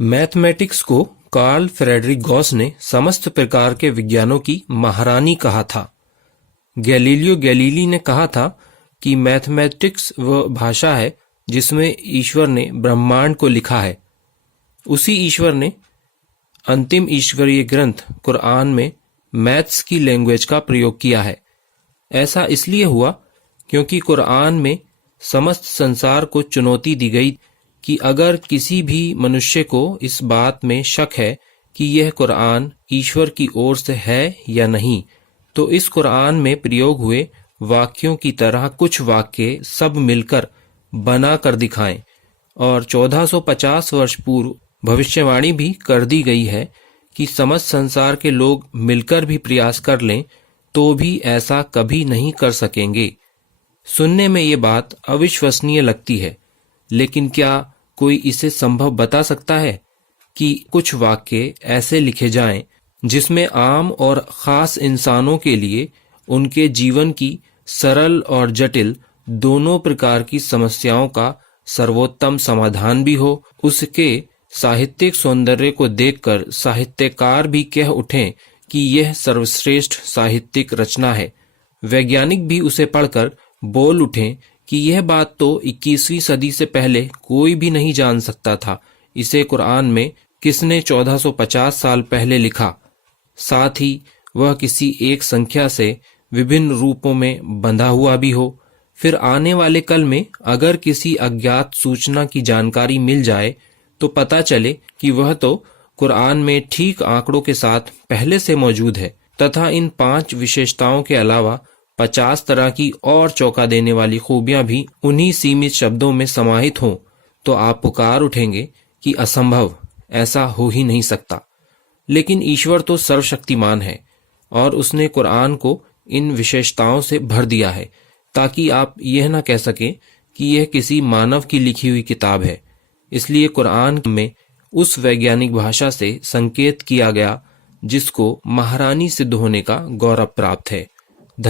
Mathematics को Karl Frederick Gauss ने समस्त प्रकार के विज्ञानों की महारानी कहा था। गैलीलियो गैलीली ने कहा था कि मैथमेटिक्स वह भाषा है जिसमें ईश्वर ने ब्रह्मांड को लिखा है। उसी ईश्वर ने अंतिम ईश्वरीय ग्रंथ कुरान में मैथ्स की लैंग्वेज का प्रयोग किया है। ऐसा इसलिए हुआ क्योंकि कुरान में समस्त संसार को चुनौती दी गई कि अगर किसी भी मनुष्य को इस बात में शक है कि यह कुरान ईश्वर की ओर से है या नहीं, तो इस कुरान में प्रयोग हुए वाक्यों की तरह कुछ वाक्य सब मिलकर बना कर दिखाएं। और 1450 वर्ष पूर्व भविष्यवाणी भी कर दी गई है कि समस्त संसार के लोग मिलकर भी प्रयास कर लें तो भी ऐसा कभी नहीं कर सकेंगे। सुनने में ये बात अविश्वसनीय लगती है, लेकिन क्या कोई इसे संभव बता सकता है कि कुछ वाक्य ऐसे लिखे जाएं जिसमें आम और खास इंसानों के लिए उनके जीवन की सरल और जटिल दोनों प्रकार की समस्याओं का सर्वोत्तम समाधान भी हो। उसके साहित्यिक सौंदर्य को देखकर साहित्यकार भी कह उठें कि यह सर्वश्रेष्ठ साहित्यिक रचना है। वैज्ञानिक भी उसे पढ़कर बोल उठें कि यह बात तो 21वीं सदी से पहले कोई भी नहीं जान सकता था। इसे कुरान में किसने 1450 साल पहले लिखा। साथ ही वह किसी एक संख्या से विभिन्न रूपों में बंधा हुआ भी हो। फिर आने वाले कल में अगर किसी अज्ञात सूचना की जानकारी मिल जाए तो पता चले कि वह तो कुरान में ठीक आंकड़ों के साथ पहले से मौजूद है तथा इन 5 विशेषताओं के अलावा 50 तरह की और चौंका देने वाली खूबियां भी उन्हीं सीमित शब्दों में समाहित हों, तो आप पुकार उठेंगे कि असंभव, ऐसा हो ही नहीं सकता। लेकिन ईश्वर तो सर्वशक्तिमान है और उसने कुरान को इन विशेषताओं से भर दिया है ताकि आप यह न कह सकें कि यह किसी मानव की लिखी हुई किताब है। इसलिए कुरान में उस वैज्ञानिक भाषा से संकेत किया गया जिसको महारानी सिद्ध होने का गौरव प्राप्त है।